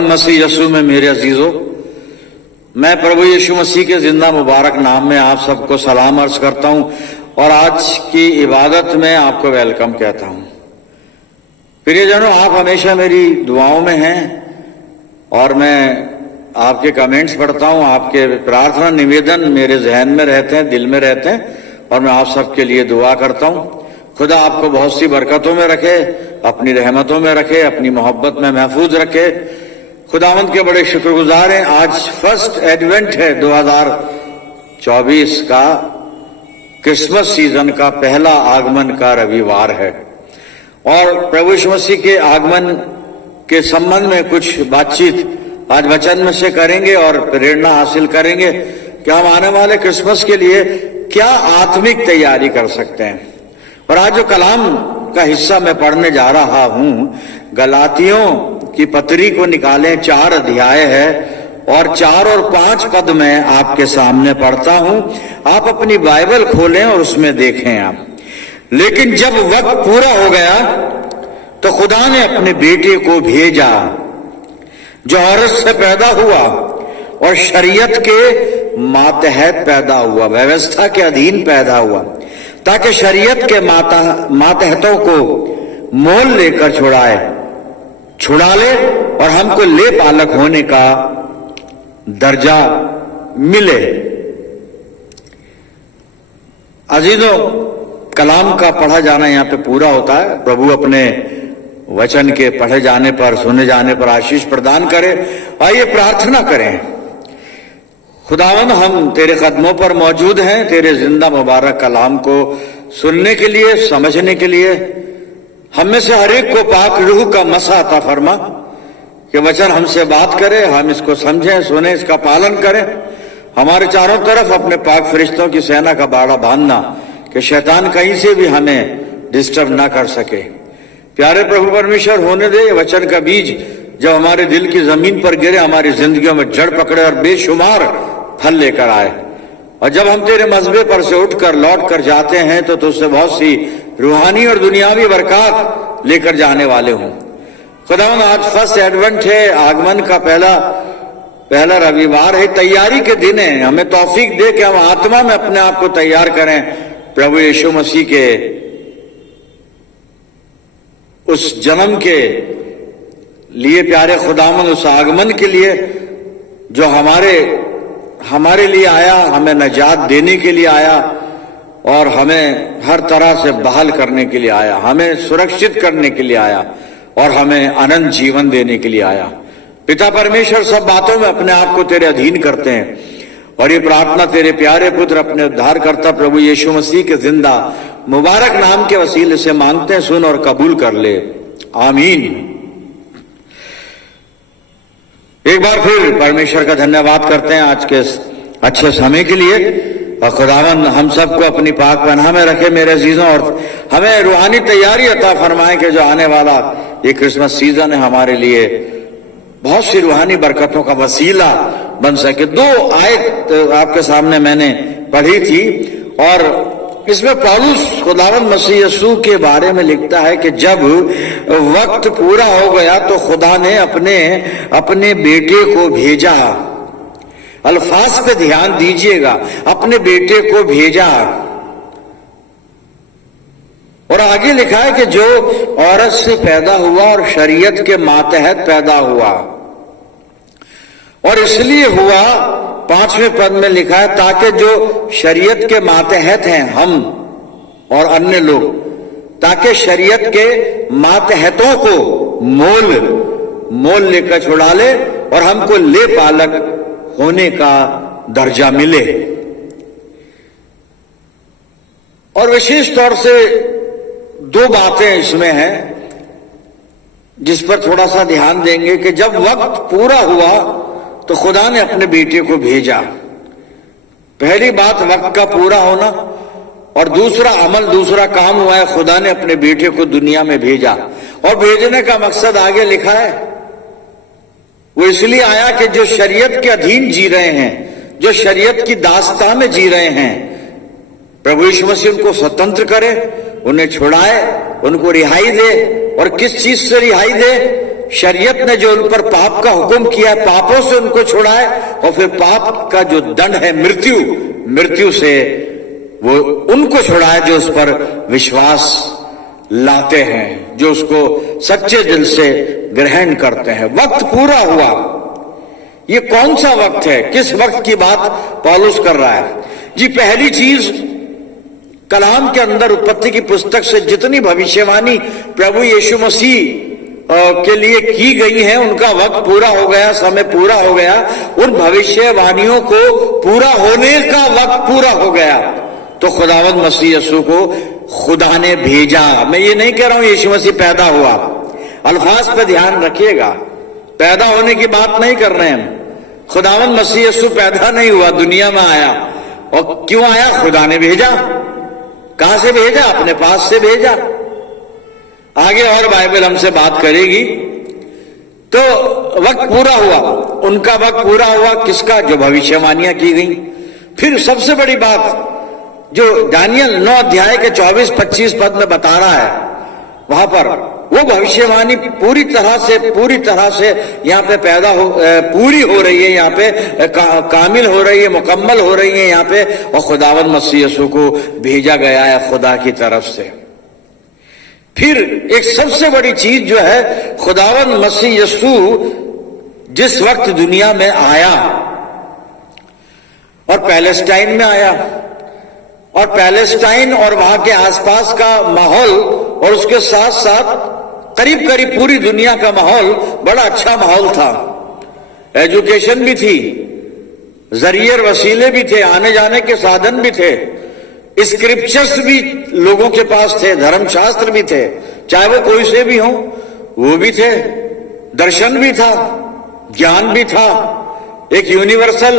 खुदावंद मसीह यीशु में मेरे अजीजों, मैं प्रभु यीशु मसीह के जिंदा मुबारक नाम में आप सबको सलाम अर्ज करता हूं और आज की इबादत में आपको वेलकम कहता हूं। प्रियजनों, आप हमेशा मेरी दुआओं में हैं और मैं आपके कमेंट्स पढ़ता हूं, आपके प्रार्थना निवेदन मेरे जहन में रहते हैं, दिल में रहते हैं और मैं आप सबके लिए दुआ करता हूं। खुदा आपको बहुत सी बरकतों में रखे, अपनी रहमतों में रखे, अपनी मोहब्बत में महफूज रखे। खुदावंद के बड़े शुक्रगुजार हैं। आज फर्स्ट एडवेंट है 2024 का, क्रिसमस सीजन का पहला आगमन का रविवार है और प्रभु यीशु मसीह के आगमन के संबंध में कुछ बातचीत आज वचन में से करेंगे और प्रेरणा हासिल करेंगे कि हम आने वाले क्रिसमस के लिए क्या आत्मिक तैयारी कर सकते हैं। और आज जो कलाम का हिस्सा मैं पढ़ने जा रहा हूं, गलातियों की पत्री को निकालें, 4 अध्याय है और 4 और 5 पद में आपके सामने पढ़ता हूं। आप अपनी बाइबल खोलें और उसमें देखें आप। लेकिन जब वक्त पूरा हो गया तो खुदा ने अपने बेटे को भेजा जो औरत से पैदा हुआ और शरीयत के मातहत पैदा हुआ, व्यवस्था के अधीन पैदा हुआ, ताकि शरीयत के मातहतों को मोल लेकर छुड़ा ले और हमको ले पालक होने का दर्जा मिले। अजीजों, कलाम का पढ़ा जाना यहाँ पे पूरा होता है। प्रभु अपने वचन के पढ़े जाने पर, सुने जाने पर आशीष प्रदान करे। आइए प्रार्थना करें। खुदावन, हम तेरे कदमों पर मौजूद हैं, तेरे जिंदा मुबारक कलाम को सुनने के लिए, समझने के लिए। हम में से हर एक को पाक रूह का मसा अता फरमा कि वचन हमसे बात करे, हम इसको समझें, सुने, इसका पालन करें। हमारे चारों तरफ अपने पाक फरिश्तों की सेना का बाड़ा बांधना कि शैतान कहीं से भी हमें डिस्टर्ब ना कर सके। प्यारे प्रभु परमेश्वर, होने दे वचन का बीज जब हमारे दिल की जमीन पर गिरे, हमारी जिंदगियों में जड़ पकड़े और बेशुमार फल लेकर आए। और जब हम तेरे मजबे पर से उठकर लौट कर जाते हैं तो तुझसे बहुत सी रूहानी और दुनियावी बरकत लेकर जाने वाले हों। खुदावन, आज फर्स्ट एडवेंट है, आगमन का पहला रविवार है, तैयारी के दिन है। हमें तौफीक दे कि हम आत्मा में अपने आप को तैयार करें प्रभु यीशु मसीह के उस जन्म के लिए, प्यारे खुदावन, उस आगमन के लिए जो हमारे लिए आया, हमें नजात देने के लिए आया और हमें हर तरह से बहाल करने के लिए आया, हमें सुरक्षित करने के लिए आया और हमें अनंत जीवन देने के लिए आया। पिता परमेश्वर सब बातों में अपने आप को तेरे अधीन करते हैं और ये प्रार्थना तेरे प्यारे पुत्र अपने उद्धारकर्ता प्रभु यीशु मसीह के जिंदा मुबारक नाम के वसीले से मांगते हैं। सुन और कबूल कर ले, आमीन। एक बार फिर परमेश्वर का धन्यवाद करते हैं आज के अच्छे समय के लिए। और खुदावन हम सबको अपनी पाक पनाह में रखे मेरे अजीजों, और हमें रूहानी तैयारी अता फरमाए कि जो आने वाला ये क्रिसमस सीजन है हमारे लिए बहुत सी रूहानी बरकतों का वसीला बन सके। 2 आयत आपके सामने मैंने पढ़ी थी और इसमें पौलुस खुदावंद मसीह यीशु के बारे में लिखता है कि जब वक्त पूरा हो गया तो खुदा ने अपने बेटे को भेजा। अल्फाज पे ध्यान दीजिएगा, अपने बेटे को भेजा। और आगे लिखा है कि जो औरत से पैदा हुआ और शरीयत के मातहत पैदा हुआ, और इसलिए हुआ 5वें पद में लिखा है ताकि जो शरीयत के मातहत हैं हम और अन्य लोग, ताकि शरीयत के मातहतों को मोल लेकर छुड़ा ले और हमको ले पालक होने का दर्जा मिले। और विशेष तौर से 2 बातें इसमें हैं जिस पर थोड़ा सा ध्यान देंगे कि जब वक्त पूरा हुआ तो खुदा ने अपने बेटे को भेजा। पहली बात वक्त का पूरा होना, और दूसरा अमल, दूसरा काम हुआ है खुदा ने अपने बेटे को दुनिया में भेजा। और भेजने का मकसद आगे लिखा है, वो इसलिए आया कि जो शरीयत के अधीन जी रहे हैं, जो शरीयत की दास्तां में जी रहे हैं, प्रभु यीशु मसीह उनको स्वतंत्र करे, उन्हें छुड़ाए, उनको रिहाई दे। और किस चीज से रिहाई दे? शरीयत ने जो उन पर पाप का हुक्म किया है, पापों से उनको छुड़ाए, और फिर पाप का जो दंड है मृत्यु, मृत्यु से वो उनको छुड़ाए जो उस पर विश्वास लाते हैं, जो उसको सच्चे दिल से ग्रहण करते हैं। वक्त पूरा हुआ। ये कौन सा वक्त है, किस वक्त की बात पौलुस कर रहा है? जी, पहली चीज, कलाम के अंदर उत्पत्ति की पुस्तक से जितनी भविष्यवाणी प्रभु यीशु मसीह के लिए की गई है, उनका वक्त पूरा हो गया, समय पूरा हो गया। उन भविष्यवाणियों को पूरा होने का वक्त पूरा हो गया, तो खुदावंद मसीह यीशु को खुदा ने भेजा। मैं ये नहीं कह रहा हूं यीशु मसीह पैदा हुआ, अल्फाज पर ध्यान रखिएगा, पैदा होने की बात नहीं कर रहे हैं। खुदावंद मसीह यीशु पैदा नहीं हुआ, दुनिया में आया। और क्यों आया? खुदा ने भेजा। कहां से भेजा? अपने पास से भेजा। आगे और बाइबल हमसे बात करेगी। तो वक्त पूरा हुआ, उनका वक्त पूरा हुआ। किसका? जो भविष्यवाणियां की गई। फिर सबसे बड़ी बात जो दानियल 9 अध्याय के 24-25 पद में बता रहा है, वहां पर वो भविष्यवाणी पूरी तरह से यहाँ पे पूरी हो रही है, यहाँ पे कामिल हो रही है, मुकम्मल हो रही है यहाँ पे। और खुदावंद मसीह यीशु को भेजा गया है खुदा की तरफ से। फिर एक सबसे बड़ी चीज जो है, खुदावंद मसीह यीशु जिस वक्त दुनिया में आया और पैलेस्टाइन में आया, और पैलेस्टाइन और वहां के आसपास का माहौल और उसके साथ साथ करीब करीब पूरी दुनिया का माहौल बड़ा अच्छा माहौल था। एजुकेशन भी थी, जरिए और वसीले भी थे, आने जाने के साधन भी थे, स्क्रिप्चर्स भी लोगों के पास थे, धर्मशास्त्र भी थे, चाहे वो कोई से भी हो, वो भी थे, दर्शन भी था, ज्ञान भी था, एक यूनिवर्सल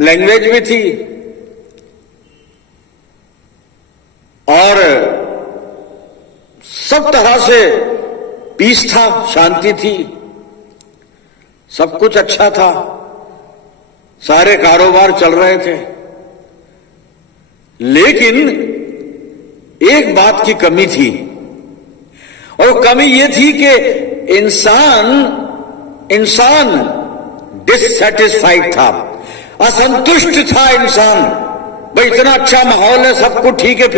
लैंग्वेज भी थी, और सब तरह से पीस था, शांति थी, सब कुछ अच्छा था, सारे कारोबार चल रहे थे। लेकिन एक बात की कमी थी, और वो कमी ये थी कि इंसान डिससेटिस्फाइड था, असंतुष्ट था इंसान। भाई इतना अच्छा माहौल है, सब कुछ ठीक है,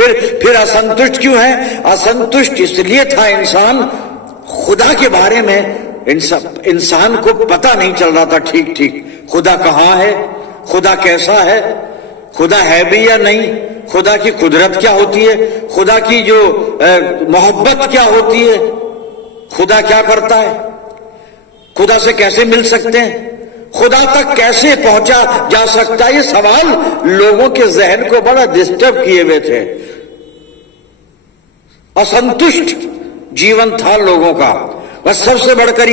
फिर असंतुष्ट क्यों है? असंतुष्ट इसलिए था इंसान, खुदा के बारे में इंसान को पता नहीं चल रहा था ठीक ठीक। खुदा कहाँ है, खुदा कैसा है, खुदा है भी या नहीं, खुदा की कुदरत क्या होती है, खुदा की जो मोहब्बत क्या होती है, खुदा क्या करता है, खुदा से कैसे मिल सकते हैं, खुदा तक कैसे पहुंचा जा सकता है। ये सवाल लोगों के जहन को बड़ा डिस्टर्ब किए हुए थे। असंतुष्ट जीवन था लोगों का। बस सबसे बढ़कर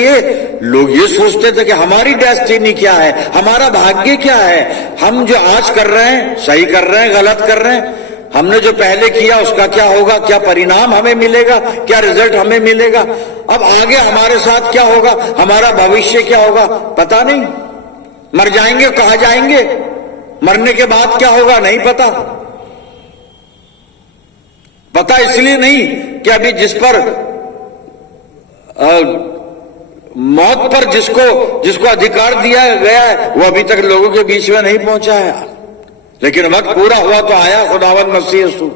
लोग ये सोचते थे कि हमारी डेस्टिनी क्या है, हमारा भाग्य क्या है, हम जो आज कर रहे हैं सही कर रहे हैं, गलत कर रहे हैं, हमने जो पहले किया उसका क्या होगा, क्या परिणाम हमें मिलेगा, क्या रिजल्ट हमें मिलेगा, अब आगे हमारे साथ क्या होगा, हमारा भविष्य क्या होगा, पता नहीं। मर जाएंगे, कहां जाएंगे, मरने के बाद क्या होगा, नहीं पता। पता इसलिए नहीं कि अभी जिस पर मौत पर जिसको अधिकार दिया गया है वो अभी तक लोगों के बीच में नहीं पहुंचा है, लेकिन वक्त पूरा हुआ तो आया खुदावंद मसीह यीशु।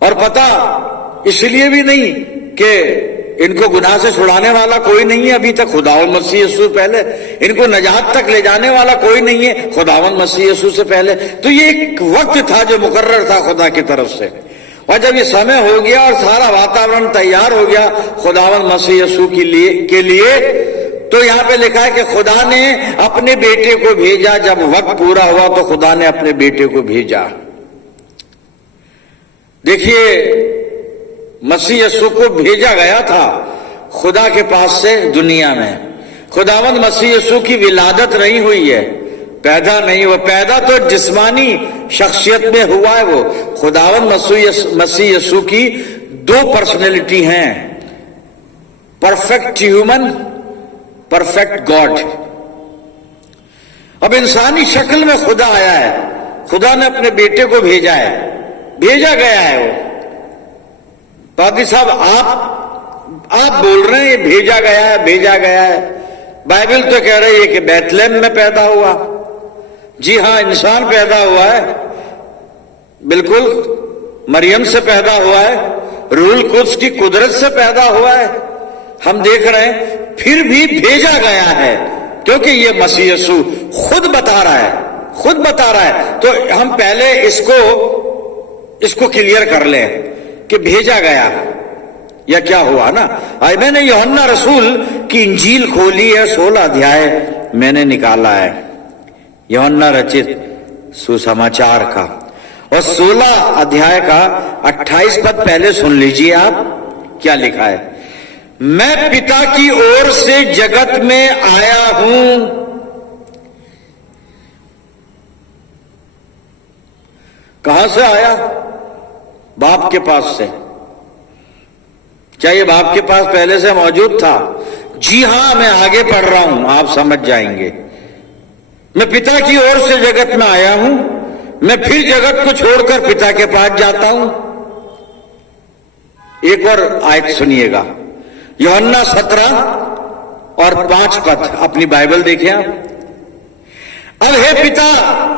और पता इसलिए भी नहीं कि इनको गुनाह से छुड़ाने वाला कोई नहीं है अभी तक, खुदावंद मसीह यीशु पहले, इनको नजात तक ले जाने वाला कोई नहीं है खुदावंद मसीह यीशु से पहले। तो ये एक वक्त था जो मुकर्रर था खुदा की तरफ से, और जब ये समय हो गया और सारा वातावरण तैयार हो गया खुदावंद मसीह यीशु के लिए, तो यहां पे लिखा है कि खुदा ने अपने बेटे को भेजा। जब वक्त पूरा हुआ तो खुदा ने अपने बेटे को भेजा। देखिए, मसीह यीशु को भेजा गया था खुदा के पास से दुनिया में। खुदावंद मसीह यीशु की विलादत नहीं हुई है, पैदा नहीं हुआ, पैदा तो जिस्मानी शख्सियत में हुआ है। वो खुदावंद मसीह यीशु की दो पर्सनैलिटी हैं, परफेक्ट ह्यूमन, परफेक्ट गॉड। अब इंसानी शक्ल में खुदा आया है, खुदा ने अपने बेटे को भेजा है, भेजा गया है। वो पादी साहब, आप बोल रहे हैं ये भेजा गया है, भेजा गया है। बाइबल तो कह रही है कि बैतलहम में पैदा हुआ। जी हां, इंसान पैदा हुआ है, बिल्कुल मरियम से पैदा हुआ है, रूहुल कुद्स की कुदरत से पैदा हुआ है। हम देख रहे हैं, फिर भी भेजा गया है, क्योंकि ये मसीह यीशु खुद बता रहा है, खुद बता रहा है। तो हम पहले इसको क्लियर कर लें कि भेजा गया या क्या हुआ ना। आज मैंने यूहन्ना रसूल की इंजील खोली है, 16 अध्याय मैंने निकाला है, यूहन्ना रचित सुसमाचार का, और 16 अध्याय का 28 पद पहले सुन लीजिए आप क्या लिखा है। मैं पिता की ओर से जगत में आया हूं। कहां से आया? बाप के पास से। क्या ये बाप के पास पहले से मौजूद था? जी हां, मैं आगे पढ़ रहा हूं, आप समझ जाएंगे। मैं पिता की ओर से जगत में आया हूं, मैं फिर जगत को छोड़कर पिता के पास जाता हूं। एक और आयत सुनिएगा, यूहन्ना 17 और 5 पद, अपनी बाइबल देखिए आप। अब हे पिता,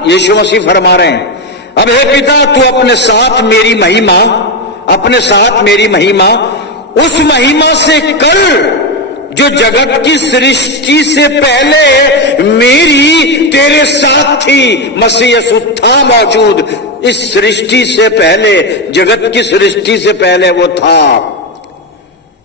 यीशु मसीह फरमा रहे हैं, अब हे पिता तू अपने साथ मेरी महिमा, अपने साथ मेरी महिमा उस महिमा से कर जो जगत की सृष्टि से पहले मेरी तेरे साथ थी। मसीह यीशु था मौजूद इस सृष्टि से पहले, जगत की सृष्टि से पहले वो था,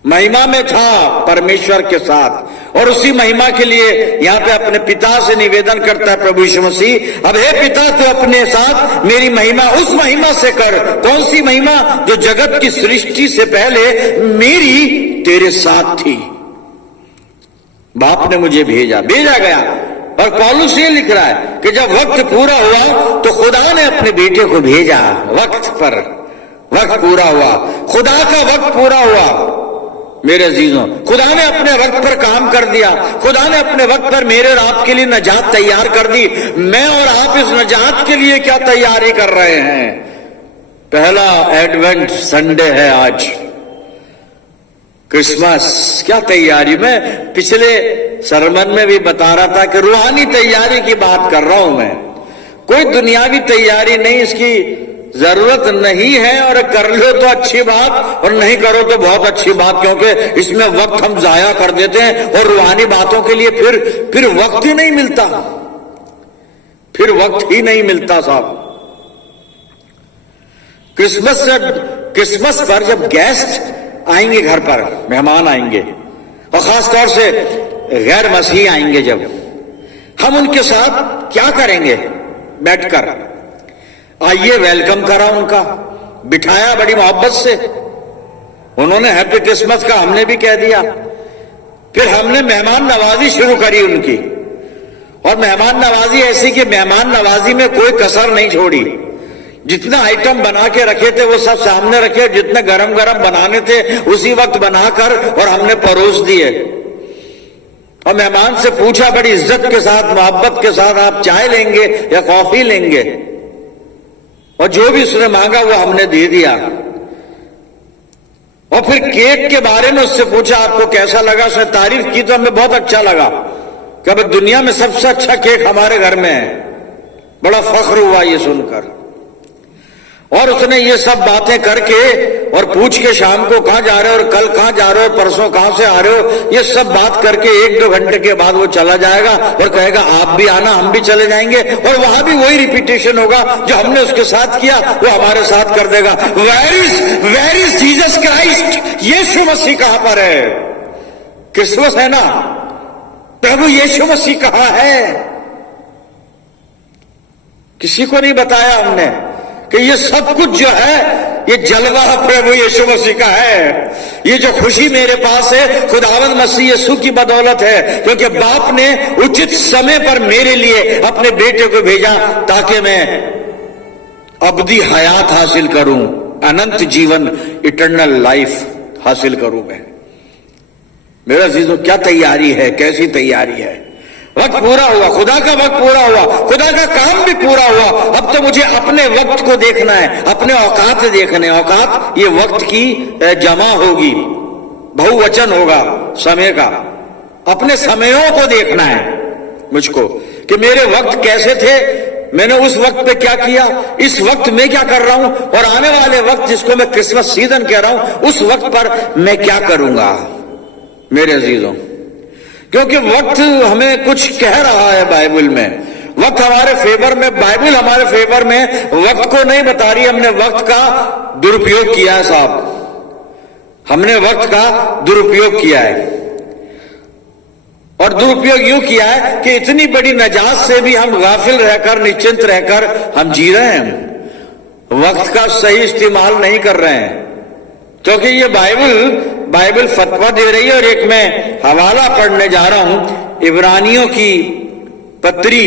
महिमा में था परमेश्वर के साथ। और उसी महिमा के लिए यहां पे अपने पिता से निवेदन करता है प्रभु यीशु मसीह, अब हे पिता तू अपने साथ मेरी महिमा उस महिमा से कर। कौन सी महिमा? जो जगत की सृष्टि से पहले मेरी तेरे साथ थी। बाप ने मुझे भेजा गया। और पौलुस ये लिख रहा है कि जब वक्त पूरा हुआ तो खुदा ने अपने बेटे को भेजा। वक्त पर वक्त पूरा हुआ, खुदा का वक्त पूरा हुआ। मेरे अजीजों, खुदा ने अपने वक्त पर काम कर दिया। खुदा ने अपने वक्त पर मेरे और आपके लिए नजात तैयार कर दी। मैं और आप इस नजात के लिए क्या तैयारी कर रहे हैं? पहला एडवेंट संडे है आज, क्रिसमस। क्या तैयारी? मैं पिछले सरमन में भी बता रहा था कि रूहानी तैयारी की बात कर रहा हूं मैं। कोई दुनियावी तैयारी नहीं, इसकी जरूरत नहीं है। और कर लो तो अच्छी बात, और नहीं करो तो बहुत अच्छी बात, क्योंकि इसमें वक्त हम जाया कर देते हैं और रूहानी बातों के लिए फिर वक्त ही नहीं मिलता, फिर वक्त ही नहीं मिलता साहब। क्रिसमस पर जब गेस्ट आएंगे घर पर, मेहमान आएंगे, और खास तौर से गैर मसीही आएंगे, जब हम उनके साथ क्या करेंगे? बैठकर आइए वेलकम करा उनका, बिठाया बड़ी मोहब्बत से। उन्होंने हैप्पी क्रिसमस का हमने भी कह दिया। फिर हमने मेहमान नवाजी शुरू करी उनकी, और मेहमान नवाजी ऐसी कि मेहमान नवाजी में कोई कसर नहीं छोड़ी। जितना आइटम बना के रखे थे वो सब सामने रखे, जितने गरम गरम बनाने थे उसी वक्त बनाकर और हमने परोस दिए। और मेहमान से पूछा बड़ी इज्जत के साथ, मोहब्बत के साथ, आप चाय लेंगे या कॉफी लेंगे? और जो भी उसने मांगा वो हमने दे दिया। और फिर केक के बारे में उससे पूछा आपको कैसा लगा? उसने तारीफ की तो हमें बहुत अच्छा लगा कि अब दुनिया में सबसे अच्छा केक हमारे घर में है। बड़ा फख्र हुआ ये सुनकर। और उसने ये सब बातें करके और पूछ के शाम को कहां जा रहे हो, और कल कहां जा रहे हो, परसों कहां से आ रहे हो, ये सब बात करके 1-2 घंटे के बाद वो चला जाएगा और कहेगा आप भी आना, हम भी चले जाएंगे। और वहां भी वही रिपीटेशन होगा जो हमने उसके साथ किया वो हमारे साथ कर देगा। Where is Jesus Christ? यीशु मसीह कहां पर है? क्रिसमस है ना, प्रभु यीशु मसीह कहां है? किसी को नहीं बताया हमने कि ये सब कुछ जो है ये जलवा प्रभु यीशु मसीह का है। ये जो खुशी मेरे पास है खुदावंद मसीह यीशु की बदौलत है, क्योंकि बाप ने उचित समय पर मेरे लिए अपने बेटे को भेजा ताकि मैं अबदी हयात हासिल करूं, अनंत जीवन, इटर्नल लाइफ हासिल करूं मैं। मेरा अजीजों, क्या तैयारी है, कैसी तैयारी है? वक्त पूरा हुआ, खुदा का वक्त पूरा हुआ, खुदा का काम भी पूरा हुआ। अब तो मुझे अपने वक्त को देखना है, अपने औकात देखने। औकात ये वक्त की जमा होगी, बहुवचन होगा समय का। अपने समयों को देखना है मुझको कि मेरे वक्त कैसे थे, मैंने उस वक्त पे क्या किया, इस वक्त में क्या कर रहा हूं, और आने वाले वक्त जिसको मैं क्रिसमस सीजन कह रहा हूं उस वक्त पर मैं क्या करूंगा मेरे अजीजों। क्योंकि वक्त हमें कुछ कह रहा है बाइबल में, वक्त हमारे फेवर में, बाइबल हमारे फेवर में वक्त को नहीं बता रही। हमने वक्त का दुरुपयोग किया है साहब, हमने वक्त का दुरुपयोग किया है। और दुरुपयोग यूं किया है कि इतनी बड़ी नजात से भी हम गाफिल रहकर, निश्चिंत रहकर हम जी रहे हैं, वक्त का सही इस्तेमाल नहीं कर रहे हैं। क्योंकि ये बाइबल फतवा दे रही है। और एक मैं हवाला पढ़ने जा रहा हूं, इब्रानियों की पत्री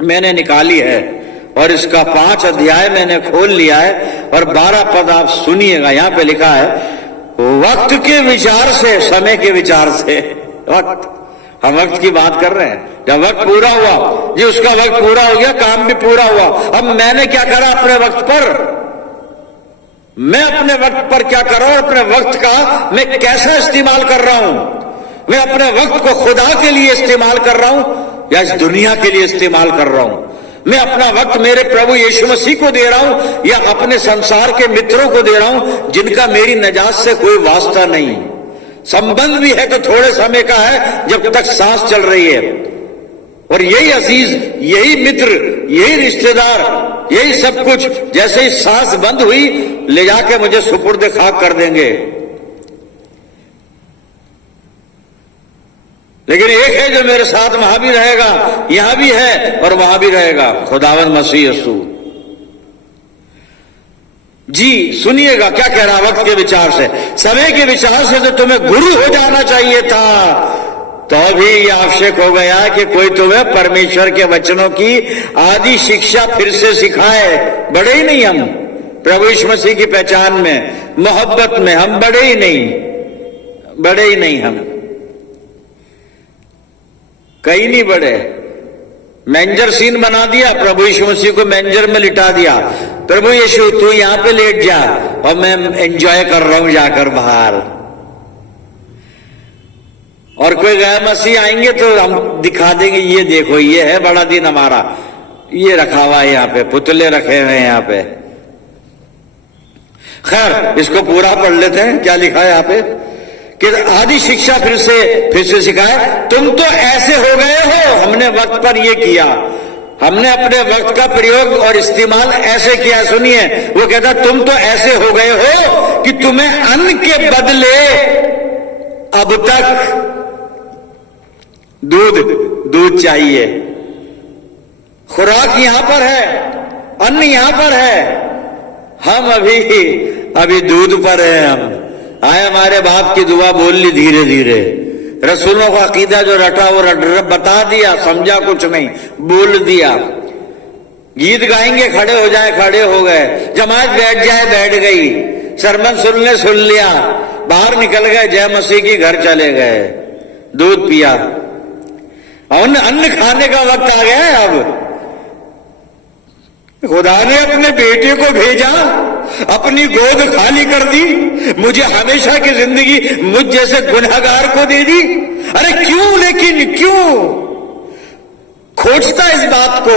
मैंने निकाली है और इसका 5 अध्याय मैंने खोल लिया है और 12 पद आप सुनिएगा। यहां पे लिखा है, वक्त के विचार से, समय के विचार से, वक्त, हम वक्त की बात कर रहे हैं। जब वक्त पूरा हुआ जी, उसका वक्त पूरा हो गया, काम भी पूरा हुआ। अब मैंने क्या करा अपने वक्त पर, मैं अपने वक्त पर क्या कर रहा हूं, अपने वक्त का मैं कैसा इस्तेमाल कर रहा हूं, मैं अपने वक्त को खुदा के लिए इस्तेमाल कर रहा हूं या इस दुनिया के लिए इस्तेमाल कर रहा हूं। मैं अपना वक्त मेरे प्रभु यीशु मसीह को दे रहा हूं या अपने संसार के मित्रों को दे रहा हूं जिनका मेरी नजात से कोई वास्ता नहीं। संबंध भी है तो थोड़े समय का है, जब तक सांस चल रही है। और यही अजीज, यही मित्र, यही रिश्तेदार, यही सब कुछ जैसे ही सांस बंद हुई ले जाके मुझे सुपुर्द खाक कर देंगे। लेकिन एक है जो मेरे साथ वहां भी रहेगा, यहां भी है और वहां भी रहेगा, खुदावंद मसीह यीशु जी। सुनिएगा क्या कह रहा वक्त के विचार से, समय के विचार से तो तुम्हें गुरु हो जाना चाहिए था, तो भी यह आवश्यक हो गया कि कोई तुम्हें परमेश्वर के वचनों की आदि शिक्षा फिर से सिखाए। बड़े ही नहीं हम प्रभु यीशु मसीह की पहचान में, मोहब्बत में हम बड़े ही नहीं हम कहीं नहीं बढ़े। मैंजर सीन बना दिया, प्रभु यीशु मसीह को मैंजर में लिटा दिया, प्रभु यीशु तू यहां पे लेट जा और मैं एंजॉय कर रहा हूं जाकर बाहर। और कोई गैर मसीह आएंगे तो हम दिखा देंगे, ये देखो ये है बड़ा दिन हमारा, ये रखा हुआ है यहाँ पे, पुतले रखे हुए हैं यहाँ पे। खैर इसको पूरा पढ़ लेते हैं, क्या लिखा है यहाँ पे कि आदि शिक्षा फिर से सिखाए। तुम तो ऐसे हो गए हो, हमने वक्त पर ये किया, हमने अपने वक्त का प्रयोग और इस्तेमाल ऐसे किया। सुनिए वो कहता तुम तो ऐसे हो गए हो कि तुम्हें अन्न के बदले अब तक दूध चाहिए। खुराक यहां पर है, अन्न यहां पर है, हम अभी दूध पर है। हम आए, हमारे बाप की दुआ बोल ली धीरे धीरे, रसूलों का अकीदा जो रटा वो बता दिया, समझा कुछ नहीं, बोल दिया। गीत गाएंगे खड़े हो जाए, खड़े हो गए, जमात बैठ जाए बैठ गई, सरमन सुन लिया, बाहर निकल गए, जय मसीह की घर चले गए, दूध पिया। अन्न खाने का वक्त आ गया है। अब खुदा ने अपने बेटे को भेजा, अपनी गोद खाली कर दी, मुझे हमेशा की जिंदगी मुझ जैसे गुनहगार को दे दी। अरे क्यों, लेकिन क्यों खोजता इस बात को,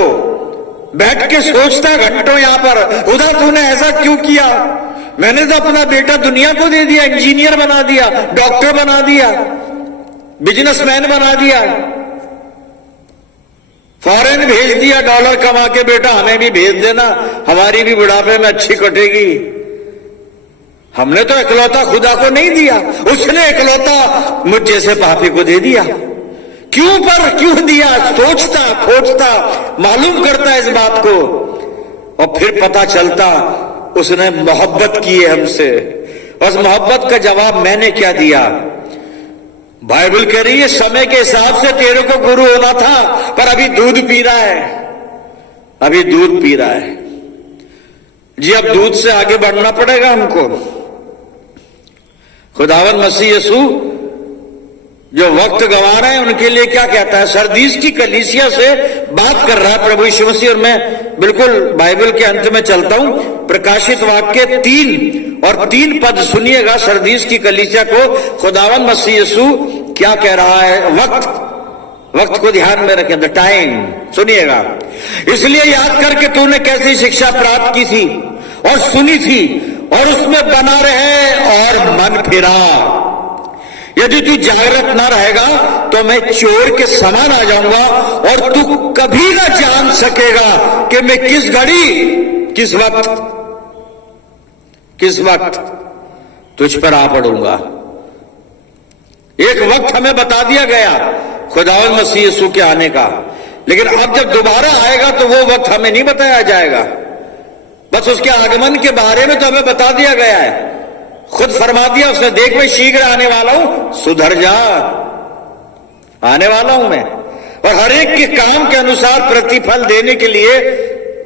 बैठ के सोचता घंटों यहां पर, खुदा तूने ऐसा क्यों किया? मैंने तो अपना बेटा दुनिया को दे दिया, इंजीनियर बना दिया, डॉक्टर बना दिया, बिजनेसमैन बना दिया, फॉरेन भेज दिया डॉलर कमा के, बेटा हमें भी भेज देना, हमारी भी बुढ़ापे में अच्छी कटेगी। हमने तो इकलौता खुदा को नहीं दिया, उसने इकलौता मुझ जैसे पापी को दे दिया। क्यों दिया? सोचता खोजता मालूम करता इस बात को, और फिर पता चलता उसने मोहब्बत की है हमसे। उस मोहब्बत का जवाब मैंने क्या दिया? बाइबल कह रही है समय के हिसाब से तेरे को गुरु होना था, पर अभी दूध पी रहा है, जी। अब दूध से आगे बढ़ना पड़ेगा हमको। खुदावंद मसीह यीशु जो वक्त गंवा रहे हैं उनके लिए क्या कहता है? सरदीस की कलीसिया से बात कर रहा है प्रभु यीशु मसीह। और मैं बिल्कुल बाइबल के अंत में चलता हूं, प्रकाशित वाक्य 3 और 3 पद सुनिएगा सरदीस की कलीसिया को खुदावंद मसीह यीशु क्या कह रहा है। वक्त को ध्यान में रखें, द टाइम। सुनिएगा, इसलिए याद करके तूने कैसी शिक्षा प्राप्त की थी और सुनी थी और उसमें बना रहे और मन फिरा। यदि तू जागृत ना रहेगा तो मैं चोर के समान आ जाऊंगा और तू कभी ना जान सकेगा कि मैं किस घड़ी, किस वक्त तुझ पर आ पड़ूंगा। एक वक्त हमें बता दिया गया खुदावंद मसीह यीशु के आने का, लेकिन अब जब दोबारा आएगा तो वो वक्त हमें नहीं बताया जाएगा। बस उसके आगमन के बारे में तो हमें बता दिया गया है, खुद फरमा दिया उसने, देख मैं शीघ्र आने वाला हूं, सुधर जा, आने वाला हूं मैं। और हर एक के काम के अनुसार प्रतिफल देने के लिए,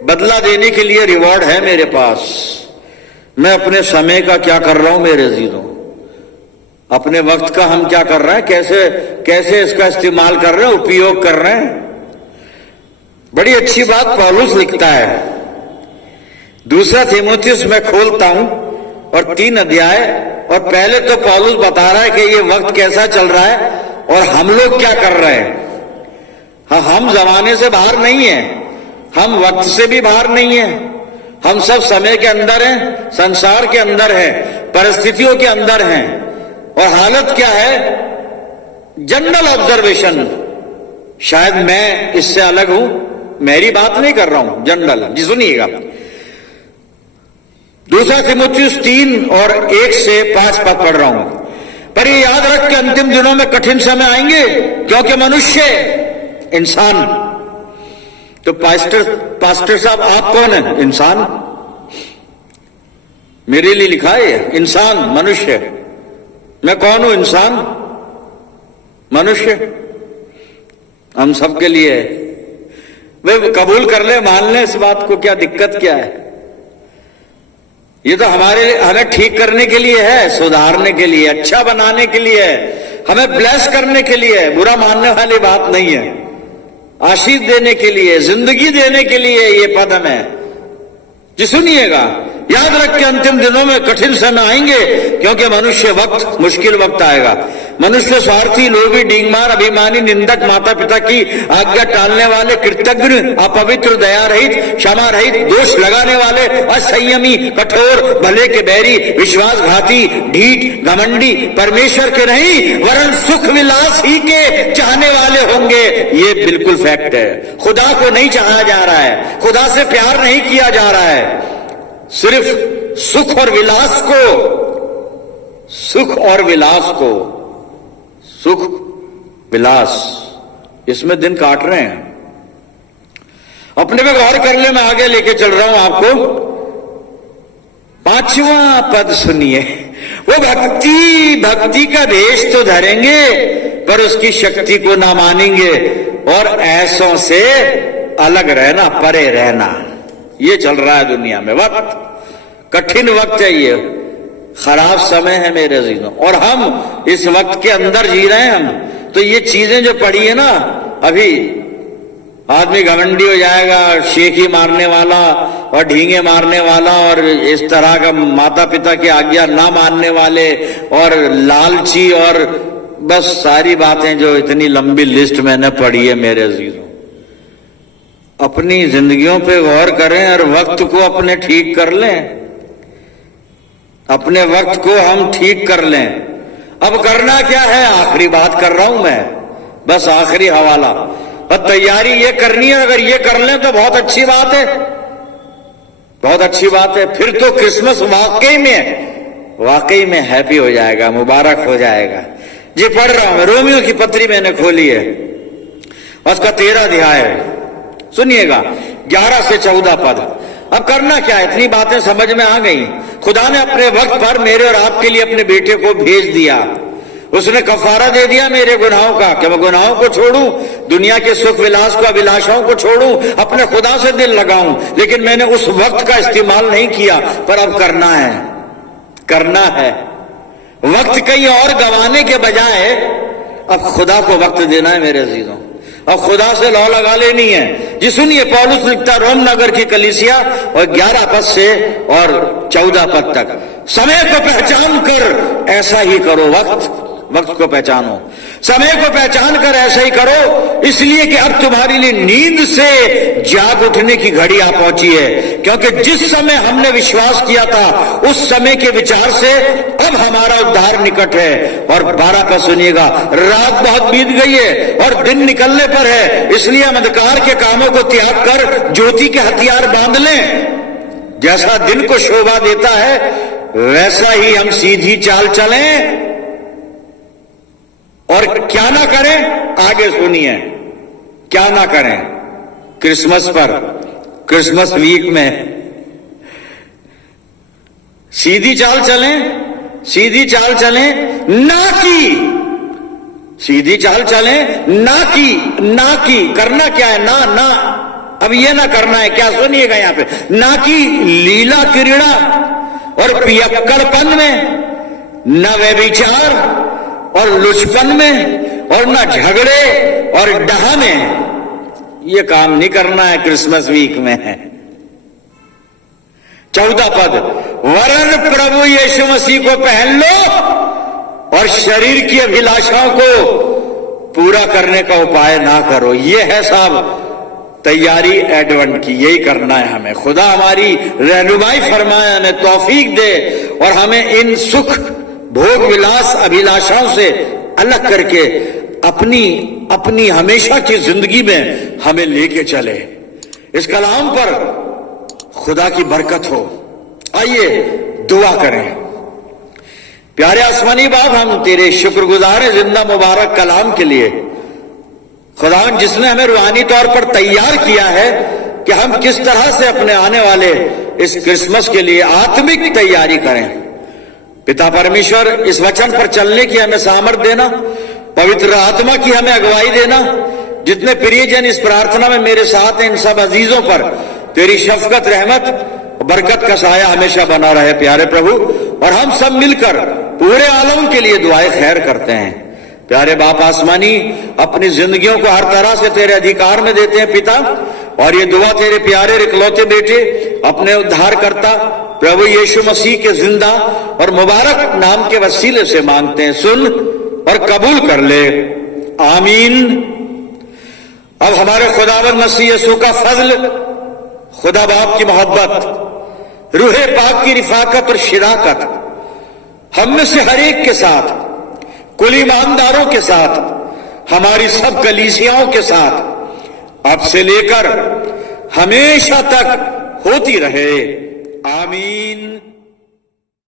बदला देने के लिए रिवॉर्ड है मेरे पास। मैं अपने समय का क्या कर रहा हूं मेरे अजीजों, अपने वक्त का हम क्या कर रहे हैं, कैसे इसका इस्तेमाल कर रहे हैं, उपयोग कर रहे हैं। बड़ी अच्छी बात पौलुस लिखता है, 2 तीमुथियुस में खोलता हूं और 3 अध्याय, और पहले तो पौलुस बता रहा है कि ये वक्त कैसा चल रहा है और हम लोग क्या कर रहे हैं। हाँ, हम जमाने से बाहर नहीं है, हम वक्त से भी बाहर नहीं है, हम सब समय के अंदर हैं, संसार के अंदर हैं, परिस्थितियों के अंदर हैं। और हालत क्या है, जनरल ऑब्जर्वेशन, शायद मैं इससे अलग हूं, मेरी बात नहीं कर रहा हूं, जनरल जी। सुनिएगा, 2 तीमुथियुस 3 और 1 से 5 पद पढ़ रहा हूं। पर ये याद रख के अंतिम दिनों में कठिन समय आएंगे, क्योंकि मनुष्य, इंसान, तो पास्टर साहब आप कौन है? इंसान, मेरे लिए लिखा है इंसान, मनुष्य। मैं कौन हूं? इंसान, मनुष्य, हम सबके लिए है। वे कबूल कर ले, मान ले इस बात को, क्या दिक्कत क्या है? ये तो हमें ठीक करने के लिए है, सुधारने के लिए, अच्छा बनाने के लिए है, हमें ब्लेस करने के लिए है, बुरा मानने वाली बात नहीं है, आशीष देने के लिए, जिंदगी देने के लिए ये पद हमें जी। सुनिएगा, याद रख के अंतिम दिनों में कठिन समय आएंगे, क्योंकि मनुष्य वक्त, मुश्किल वक्त आएगा। मनुष्य स्वार्थी, लोभी, डींगमार, अभिमानी, निंदक, माता पिता की आज्ञा टालने वाले, कृतज्ञ, अपवित्र, दया रहित, क्षमा रहित, दोष लगाने वाले, असंयमी, कठोर, भले के बैरी, विश्वासघाती, ढीठ, घमंडी, परमेश्वर के नहीं वरन सुख विलास ही के चाहने वाले होंगे। ये बिल्कुल फैक्ट है। खुदा को नहीं चाहा जा रहा है, खुदा से प्यार नहीं किया जा रहा है, सिर्फ सुख और विलास को, सुख और विलास को, सुख विलास, इसमें दिन काट रहे हैं। अपने में गौर कर ले, मैं आगे लेके चल रहा हूं आपको। 5वां पद सुनिए, वो भक्ति का भेष तो धरेंगे पर उसकी शक्ति को ना मानेंगे, और ऐसों से अलग रहना, परे रहना। ये चल रहा है दुनिया में, वक्त कठिन वक्त है, ये खराब समय है मेरे अजीजों, और हम इस वक्त के अंदर जी रहे हैं। हम तो ये चीजें जो पड़ी है ना, अभी आदमी घमंडी हो जाएगा, शेखी मारने वाला और ढींगे मारने वाला, और इस तरह का माता पिता की आज्ञा ना मानने वाले, और लालची, और बस सारी बातें जो इतनी लंबी लिस्ट मैंने पढ़ी है मेरे अजीजों। अपनी जिंदगियों पे गौर करें और वक्त को अपने ठीक कर लें, अपने वक्त को हम ठीक कर लें। अब करना क्या है, आखिरी बात कर रहा हूं मैं, बस आखिरी हवाला। और तैयारी ये करनी है, अगर ये कर लें तो बहुत अच्छी बात है, बहुत अच्छी बात है। फिर तो क्रिसमस वाकई में हैप्पी हो जाएगा, मुबारक हो जाएगा। जी पढ़ रहा हूं, रोमियो की पत्री मैंने खोली है, उसका 13 अध्याय है। सुनिएगा, 11 से 14 पद। अब करना क्या है, इतनी बातें समझ में आ गई। खुदा ने अपने वक्त पर मेरे और आपके लिए अपने बेटे को भेज दिया, उसने कफारा दे दिया मेरे गुनाहों का, कि मैं गुनाहों को छोड़ूं, दुनिया के सुख विलास को, अभिलाषाओं को छोड़ूं, अपने खुदा से दिल लगाऊं। लेकिन मैंने उस वक्त का इस्तेमाल नहीं किया, पर अब करना है, करना है। वक्त कहीं और गंवाने के बजाय अब खुदा को वक्त देना है मेरे अजीजों। और खुदा से लौ लगा लेनी है। जी सुनिए, पौलुस लिखता रोम नगर की कलीसिया और 11 पद से और 14 पद तक, समय को पहचान कर ऐसा ही करो। वक्त को पहचानो, समय को पहचान कर ऐसा ही करो, इसलिए कि अब तुम्हारे लिए नींद से जाग उठने की घड़ी आ पहुंची है। क्योंकि जिस समय हमने विश्वास किया था उस समय के विचार से अब हमारा उद्धार निकट है। और 12 पद सुनिएगा, रात बहुत बीत गई है और दिन निकलने पर है, इसलिए हम अंधकार के कामों को त्याग कर ज्योति के हथियार बांध लें। जैसा दिन को शोभा देता है वैसा ही हम सीधी चाल चलें और क्या ना करें। आगे सुनिए, क्या ना करें। क्रिसमस पर, क्रिसमस वीक में सीधी चाल चलें, सीधी चाल चलें, ना की सीधी चाल चलें, ना की करना क्या है, ना अब ये ना करना है। क्या सुनिएगा यहां पे, ना की लीला क्रीड़ा और पियक्कड़पन में, न व्यभिचार और लुचपन में, और न झगड़े और डहा में। ये काम नहीं करना है क्रिसमस वीक में है। 14 पद, वरन प्रभु यीशु मसीह को पहन लो और शरीर की अभिलाषाओं को पूरा करने का उपाय ना करो। ये है साहब तैयारी एडवेंट की, यही करना है हमें। खुदा हमारी रहनुमाई फरमाए, हमें तौफीक दे और हमें इन सुख भोग विलास अभिलाषाओं से अलग करके अपनी हमेशा की जिंदगी में हमें लेके चले। इस कलाम पर खुदा की बरकत हो। आइए दुआ करें। प्यारे आसमानी बाप, हम तेरे शुक्रगुजार हैं जिंदा मुबारक कलाम के लिए। खुदा जिसने हमें रूहानी तौर पर तैयार किया है कि हम किस तरह से अपने आने वाले इस क्रिसमस के लिए आत्मिक तैयारी करें। पिता परमेश्वर, इस वचन पर चलने की हमें सामर्थ देना, पवित्र आत्मा की हमें अगुवाई देना। जितने प्रियजन इस प्रार्थना में मेरे साथ हैं, इन सब अजीजों पर तेरी शफकत, रहमत, बरकत का साया हमेशा बना रहे प्यारे प्रभु। और हम सब मिलकर पूरे आलम के लिए दुआएं खैर करते हैं। प्यारे बाप आसमानी, अपनी जिंदगियों को हर तरह से तेरे अधिकार में देते हैं पिता। और ये दुआ तेरे प्यारे इकलौते बेटे अपने उद्धारकर्ता प्रभु यीशु मसीह के जिंदा और मुबारक नाम के वसीले से मांगते हैं। सुन और कबूल कर ले, आमीन। अब हमारे खुदावंद मसीह यीशु का फजल, खुदा बाप की मोहब्बत, रूहे पाक की रिफाकत और शिराकत हम में से हर एक के साथ, कुल ईमानदारों के साथ, हमारी सब कलीसियाओं के साथ अब से लेकर हमेशा तक होती रहे, आमीन।